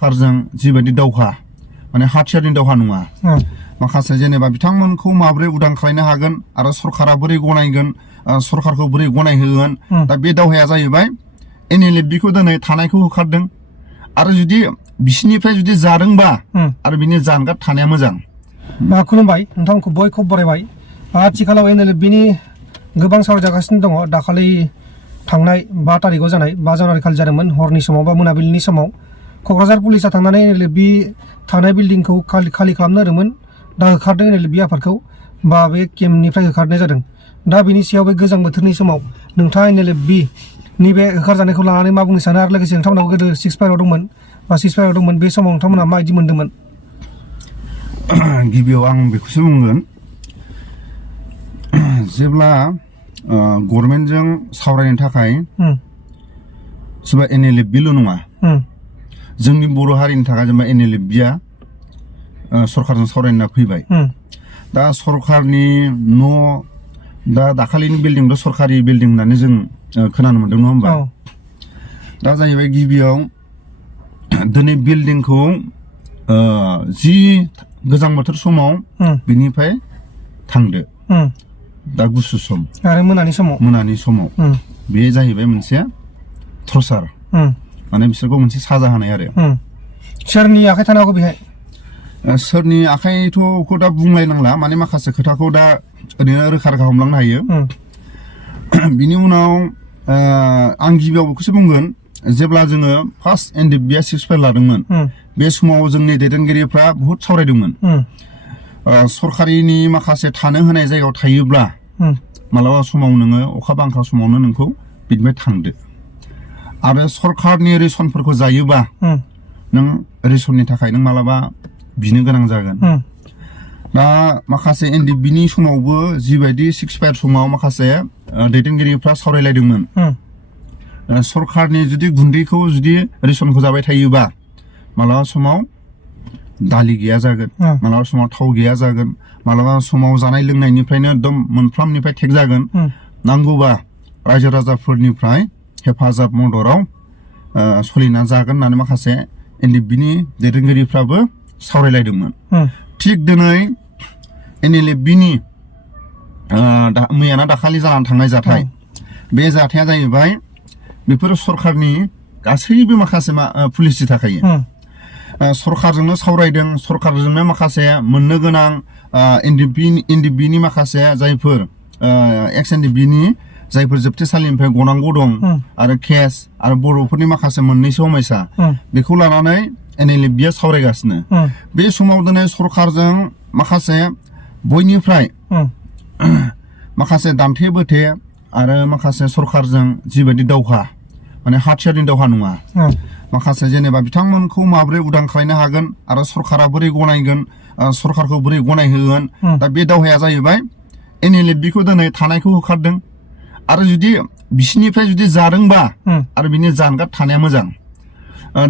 सरकारजों जिबायदि दावहा माने हाथियारनि दावहा नङा माखासे जेनेबा बिथांमोनखौ माबोरै उदां खालामनो हागोन आरो सरकारा बोरै गनायगोन सरकारखौ बोरै गनायहोगोन दा बे दावहाया जाहैबाय NLFB-खौ दिनै थानायखौ होखारदों आरो जुदि बिसिनिफ्राय जुदि जादोंबा आरो बिनि जानगार थानाया मोजां। खुलुमबाय नोंथांखौ बयखौबो बरायबाय। आथिखालाव NLFB-नि गोबां सावरायजागासिनो दङ। दाखालि थांनाय 5 तारिखआव जानाय 5 जानुवारि खालि जादोंमोन हरनि समाव बा मोनाबिलिनि समाव क'क्राझार पुलिसा थांनानै NLFB थानाय बिल्डिंखौ खालि खालामनो होदोंमोन। दा होखारदों NLFB आफादखौ बा बे केम्पनिफ्राय होखारनाय जादों। दा बिनि सायाव बे गोजां बोथोरनि समाव नोंथाङा NLFB-नि बे होखारजानायखौ लानानै मा बुंनो सानो आरो लोगोसे नोंथांमोनाबो गोदो 6 फायाराव दंमोन बा 6 फायाराव दंमोन बे समाव नोंथांमोना माबायदि मोन्दोंमोन? गिबियाव आं बेखौसो बुंगोन जेब्ला गभर्नमेन्टजों सावरायनो थाखाय सोरबा NLFB-ल' नङा जोंनि बर' हारिनि थाखाय जेनेबा NLFB-आ सरकारजों सावरायना फैबाय। दा सरकारनि न' दा दाखालिनि बिल्डिं सरकारि बिल्डिं होननानै जों खोनानो मोन्दों नङा होमबा? दा जाहैबाय गिबियाव दिनै बिल्डिंखौ जि गोजां बोथोर समाव बिनिफ्राय थांदो दा गुसु सम आरो मोनानि समाव बे जाहैबाय मोनसे टर्चार माने बिसोरखौ मोनसे साजा होनाय आरो सोरनि आखाइ थानो हागौ बेहाय? सोरनि आखाइखौ दा बुंलायनांला माने माखासे खोथाखौ दा ओरैनो रोखा रोखा हमलांनो हायो। बिनि उनाव आं गिबियाव बेखौसो बुंगोन जेब्ला जोङो फार्स्ट NLFB-आ 6 फायार लादोंमोन बे समाव जोंनि दैदेनगिरिफ्रा बहुद सावरायदोंमोन सरकारिनि माखासे थानो होनाय जायगायाव थायोब्ला मालाबा समाव नोङो अखा बांखा समावनो नोंखौ बिनिफ्राय थांदो आरो सरकारनि रेसनफोरखौ जायोबा नों रेसननि थाखाय नों मालाबा बिनो गोनां जागोन। दा माखासे NLFB-नि समावबो जिबायदि 6 फायार समाव माखासे दैदेनगिरिफ्रा सावरायलायदोंमोन सरकारनि जुदि गुन्दैखौ जुदि रेसनखौ जाबाय थायोबा मालाबा समाव दालि गैया जागोन मालाबा समाव थाव गैया जागोन मालाबा समाव जानाय लोंनायनिफ्रायनो एकदम मोनफ्रोमनिफ्राय टेक जागोन नांगौबा रायजो राजाफोरनिफ्राय हेफाजाब मददाव सोलिना जागोन होननानै माखासे NLFB-नि दैदेनगिरिफ्राबो सावरायलायदोंमोन। थिग दिनै NLFB-नि मैयाना दाखालि जानानै थांनाय जाथाय बे जाथाया जाहैबाय बेफोर सरकारनि गासैबो माखासे पुलिसनि थाखायो सरकारजोंनो सावरायदों सरकारजोंनो माखासे मोननो गोनां NLFB-नि माखासे जायफोर एक्स NLFB-नि जायफोर जोबथेसालिनिफ्राय गनांगौ दं आरो केस आरो बर'फोरनि माखासे मोननैसो समयसा बेखौ लानानै NLFB-आ सावरायगासिनो बे समाव दिनै सरकारजों माखासे बयनिफ्राय माखासे दान्थे बोथे आरो माखासे सरकारजों जिबायदि दावहा माने हाथियारनि दावहा नङा माखासे जेनेबा बिथांमोनखौ माबोरै उदां खालामनो हागोन आरो सरकारा बोरै गनायगोन सरकारखौ बोरै गनायहोगोन दा बे दावहाया जाहैबाय NLFB-खौ दिनै थानायखौ होखारदों आरो जुदि बिसिनिफ्राय जुदि जादोंबा आरो बिनि जानगार थानाया मोजां।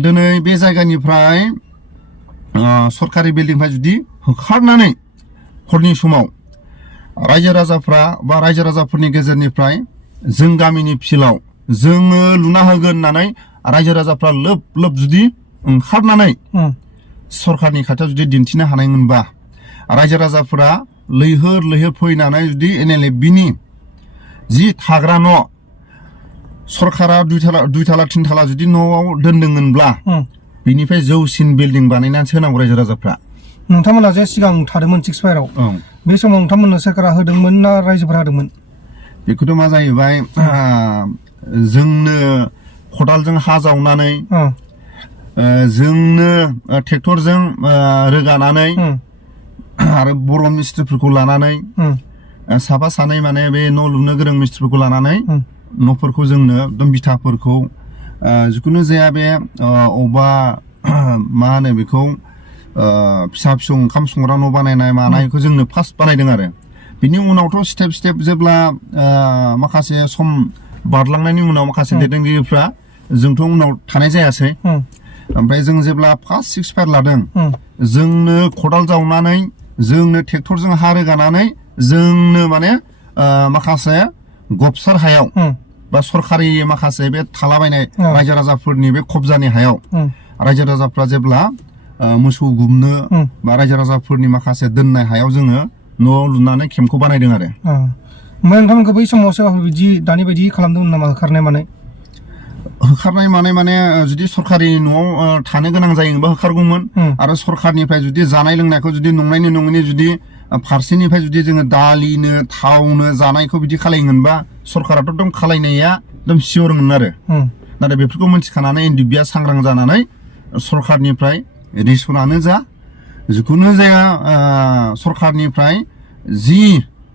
दिनै बे जायगानिफ्राय सरकारि बिल्डिंनिफ्राय जुदि होखारनानै हरनि समाव रायजो राजाफ्रा बा रायजो राजाफोरनि गेजेरनिफ्राय जों गामिनि फिल्डआव जोङो लुना होगोन होननानै रायजो राजाफ्रा लोब लोब जुदि ओंखारनानै सरकारनि खाथियाव जुदि दिन्थिनो हानायमोनबा रायजो राजाफोरा लैहोर लैहोर फैनानै जुदि NLFB-नि जि थाग्रा न' सरकारा 2 थाला 3 थाला जुदि न'आव दोनदोंमोनब्ला बिनिफ्राय जौसिन बिल्डिं बानायनानैसो होनांगौ रायजो राजाफ्रा। नोंथांमोना जे सिगां थादोंमोन 6 फायाराव बे समाव नोंथांमोननो सोरखारा होदोंमोन ना रायजोफोरा होदोंमोन? बेखौथ' मा जाहैबाय जोंनो खदालजों हा जावनानै जोंनो ट्रेक्टरजों रोगानानै आरो बर' मिस्ट्रिफोरखौ लानानै साफा सानै माने बे न' लुनो गोरों मिस्ट्रिफोरखौ लानानै न'फोरखौ जोंनो एकदम बिथाफोरखौ जिखुनु जाया बे अबा मा होनो बेखौ फिसा फिसौ ओंखाम संग्रा न' बानायनाय मानायखौ जोंनो फार्स्ट बानायदों आरो बिनि उनावथ' स्टेप स्टेप जेब्ला माखासे सम बारलांनायनि उनाव माखासे दैदेनगिरिफ्रा जोंथ' उनाव थानाय जायासै ओमफ्राय जों जेब्ला फार्स्ट 6 फायार लादों जोंनो खदाल जावनानै जोंनो ट्रेक्टरजों हा रोगानानै जोंनो माने माखासे गबसार हायाव बा सरकारि माखासे बे थालाबायनाय रायजो राजाफोरनि बे खबजानि हायाव रायजो राजाफ्रा जेब्ला मोसौ गुमनो बा रायजो राजाफोरनि माखासे दोननाय हायाव जोङो न' लुनानै केम्पखौ बानायदों आरो। ओमफ्राय नोंथांमोनखौ बै समाव सोरबाफोर बिदि दानि बायदि खालामदोंमोन नामा होखारनाय मानाय? होखारनाय माने जुदि सरकारि न'आव थानो गोनां जायोबा होखारगौमोन। आरो सरकारनिफ्राय जुदि जानाय लोंनायखौ जुदि नंनायनि नङैनि जुदि फारसेनिफ्राय जुदि जोङो दालिनो थावनो जानायखौ बिदि खालायोमोनबा सरकाराथ' एकदम खालायनाया एकदम सियरमोन आरो। नाथाय बेफोरखौ मिथिखानानै एनडिएफबिआ सांग्रां जानानै सरकारनिफ्राय रेसनानो जा जिखुनु जाया सरकारनिफ्राय जि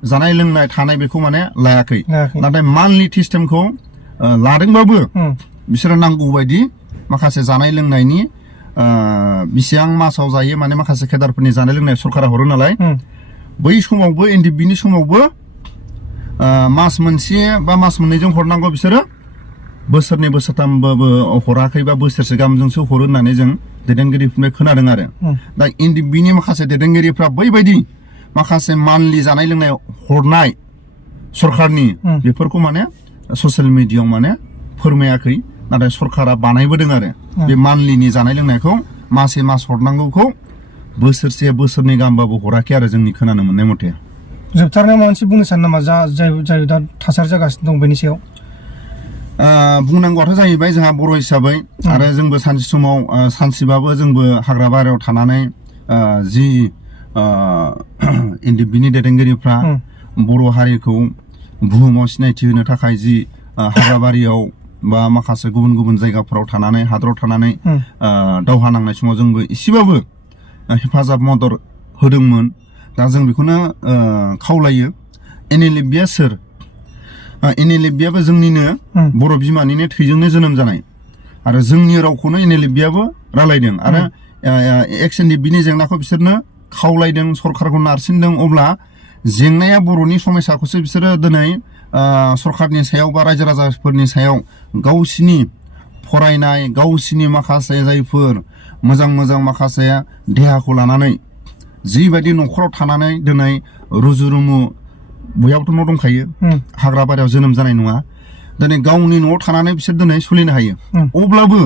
जानाय लोंनाय थानाय बेखौ माने लायाखै। नाथाय मान्थलि सिस्टेमखौ लादोंबाबो बिसोरो नांगौ बायदि माखासे जानाय लोंनायनि बेसेबां मासाव जायो माने माखासे केदारफोरनि जानाय लोंनाय सरकारा हरो नालाय बै समावबो एनडिएफबिनि समावबो मास मोनसे बा मास मोननैजों हरनांगौ बिसोरो बोसोरनै बोसोरथामबाबो हराखै बा बोसोरसे गाहामजोंसो हरो होननानै जों दैदेनगिरिफोरनिफ्राय खोनादों आरो। दा एनडिएफबिनि माखासे दैदेनगिरिफ्रा बैबायदि माखासे मान्थलि जानाय लोंनाय हरनाय सरकारनि बेफोरखौ माने ससियेल मिडियायाव माने फोरमायाखै। नाथाय सरकारा बानायबोदों आरो बे मान्थलिनि जानाय लोंनायखौ मासे मास हरनांगौखौ बोसोरसे बोसोरनै गाहामबाबो हराखै आरो जोंनि खोनानो मोननाय मथे। जोबथारनायाव माबा मोनसे बुंनो सानो नामा जाय दा थासारि जागासिनो दं बेनि सायाव? बुंनांगौआथ' जाहैबाय जोंहा बर' हिसाबै आरो जोंबो सानसे समाव सानसेबाबो जोंबो हाग्रा बारियाव थानानै जि एनडिएफबिनि दैदेनगिरिफ्रा बर' हारिखौ बुहुमाव सिनायथि होनो थाखाय जि हाग्राबारियाव बा माखासे गुबुन गुबुन जायगाफोराव थानानै हादराव थानानै दावहा नांनाय समाव जोंबो एसेबाबो हेफाजाब मदद होदोंमोन। दा जों बेखौनो खावलायो एनएलएफबिआ सोर? एनएलएफबिआबो जोंनिनो बर' बिमानिनो थैजोंनो जोनोम जानाय आरो जोंनि रावखौनो एनएलएफबिआबो रायलायदों आरो एक्स एनडिएफबिनि जेंनाखौ बिसोरनो खावलायदों, सरकारखौ नारसिनदों। अब्ला जेंनाया बर'नि समस्याखौसो बिसोरो दिनै सरकारनि सायाव बा रायजो राजाफोरनि सायाव गावसिनि फरायनाय गावसिनि माखासे जायफोर मोजां मोजां माखासे देहाखौ लानानै जिबायदि न'खराव थानानै दिनै रुजु रुमु बयहाबोथ' न' दंखायो, हाग्रा बारियाव जोनोम जानाय नङा, दिनै गावनि न'आव थानानै बिसोर दिनै सोलिनो हायो। अब्लाबो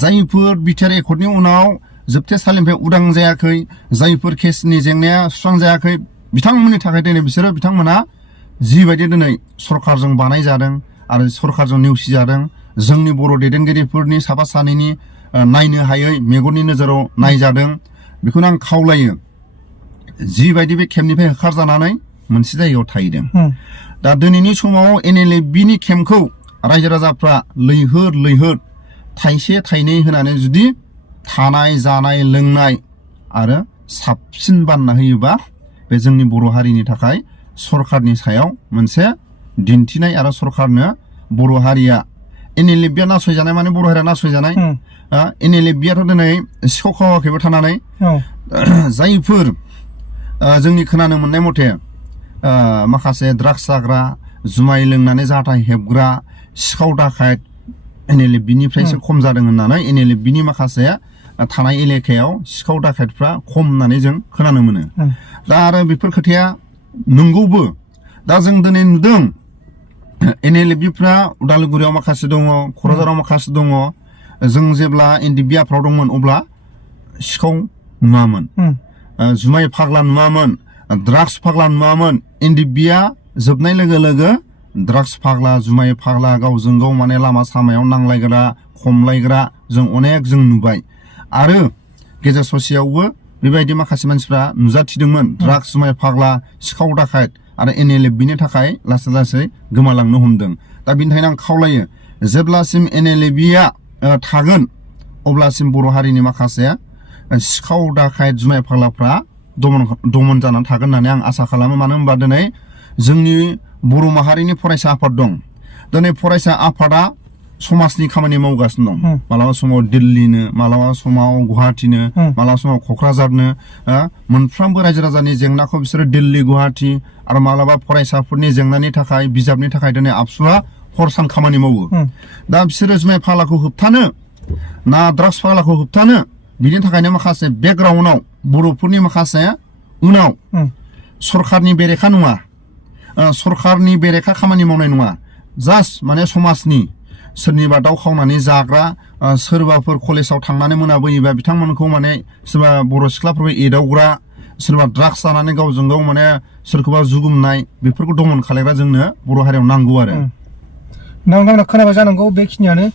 जायफोर बिटिआर एकर्डनि उनाव जोबथेसालिनिफ्राय उदां जायाखै, जायफोर केसनि जेंनाया सुस्रांजायाखै, बिथांमोननि थाखाय दिनै बिसोरो बिथांमोना जिबायदि दिनै सरकारजों बानायजादों आरो सरकारजों नेवसिजादों, जोंनि बर' दैदेनगिरिफोरनि साफा सानैनि नायनो हायै मेगननि नोजोराव नायजादों। बेखौनो आं खावलायो जिबायदि बे केम्पनिफ्राय होखारजानानै मोनसे जायगायाव थाहैदों। दा दिनैनि समाव एनएलएफबिनि केम्पखौ रायजो राजाफ्रा लैहोर लैहोर थाइसे थाइनै होनानै जुदि थानाय जानाय लोंनाय आरो साबसिन बानना होयोबा बे जोंनि बर' हारिनि थाखाय सरकारनि सायाव मोनसे दिन्थिनाय आरो सरकारनो बर' हारिया एनएलएफबिआ नासयजानाय माने बर' हारिया नासयजानाय। एनएलएफबिआथ' दिनै सिखाव खावाखैबो थानानै जायफोर जोंनि खोनानो मोननाय मथे माखासे ड्राग्स जाग्रा, जुमाय लोंनानै जाथा हेबग्रा, सिखाव दाखायत एनएलएफबिनिफ्रायसो खम जादों होननानै एनएलएफबिनि माखासे थानाय एलेकायाव सिखाव दाखायतफ्रा खम होननानै जों खोनानो मोनो। दा आरो बेफोर खोथाया नंगौबो। दा जों दिनै नुदों एनएलएफबिफ्रा उदालगुरियाव माखासे दङ, क'क्राझाराव माखासे दङ। जों जेब्ला एनडिएफबि आफादाव दंमोन अब्ला सिखाव नुवामोन, जुमाय फाग्ला नुवामोन, ड्राग्स फाग्ला नुवामोन। एनडिएफबिआ जोबनाय लोगो लोगो ड्राग्स फाग्ला, जुमाय फाग्ला, गावजों गाव माने लामा सामायाव नांलायग्रा, खमलायग्रा जों अनेक जों नुबाय। आरो गेजेर ससेयावबो बेबायदि माखासे मानसिफ्रा नुजाथिदोंमोन ड्राग्स, जुमाय फाग्ला, सिखाव दाखायत आरो एनएलएफबिनि थाखाय लासै लासै गोमालांनो हमदों। दा बिनि थाखायनो आं खावलायो जेब्लासिम एनएलएफबिआ थागोन अब्लासिम बर' हारिनि माखासे सिखाव दाखायत, जुमाय फाग्लाफ्रा दमन जानानै थागोन होननानै आं आसा खालामो। मानो होनबा दिनै जोंनि बर' माहारिनि फरायसा आफाद दं। दिनै फरायसा आफादा समाजनि खामानि मावगासिनो दं। मालाबा समाव दिल्लीनो, मालाबा समाव गुवाहाटीनो, मालाबा समाव क'क्राझारनो, मोनफ्रोमबो रायजो राजानि जेंनाखौ बिसोरो दिल्ली, गुवाहाटी आरो मालाबा फरायसाफोरनि जेंनानि थाखाय, बिजाबनि थाखाय दिनै आबसुआ हर सान खामानि मावो। दा बिसोरो जुमाय फाग्लाखौ होबथानो ना ड्राग्स फाग्लाखौ होबथानो, बिनि थाखायनो माखासे बेकग्राउन्डआव बर'फोरनि माखासे उनाव सरकारनि बेरेखा नङा, सरकारनि बेरेखा खामानि मावनाय नङा, जास्ट माने समाजनि सोरनिबा दाउ खावनानै जाग्रा सोरबाफोर कलेजाव थांनानै मोनाबोयोबा बिथांमोनखौ माने सोरबा बर' सिख्लाफोरखौ एदावग्रा सोरबा ड्राग्स जानानै गावजों गाव माने सोरखौबा जुगुमनाय बेफोरखौ दमन खालायग्रा जोंनो बर' हारियाव नांगौ आरो नोंथांमोना खोनाबाय जानांगौ बेखिनियानो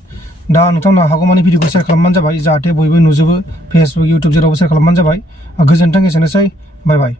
दा नोंथांमोना हागौमानि भिडिअखौ शेयार खालामबानो जाबाय जाहाथे बयबो नुजोबो फेसबुक इउटुब जेरावबो शेयार खालामबानो जाबाय गोजोन्थों एसेनोसै बाय बाय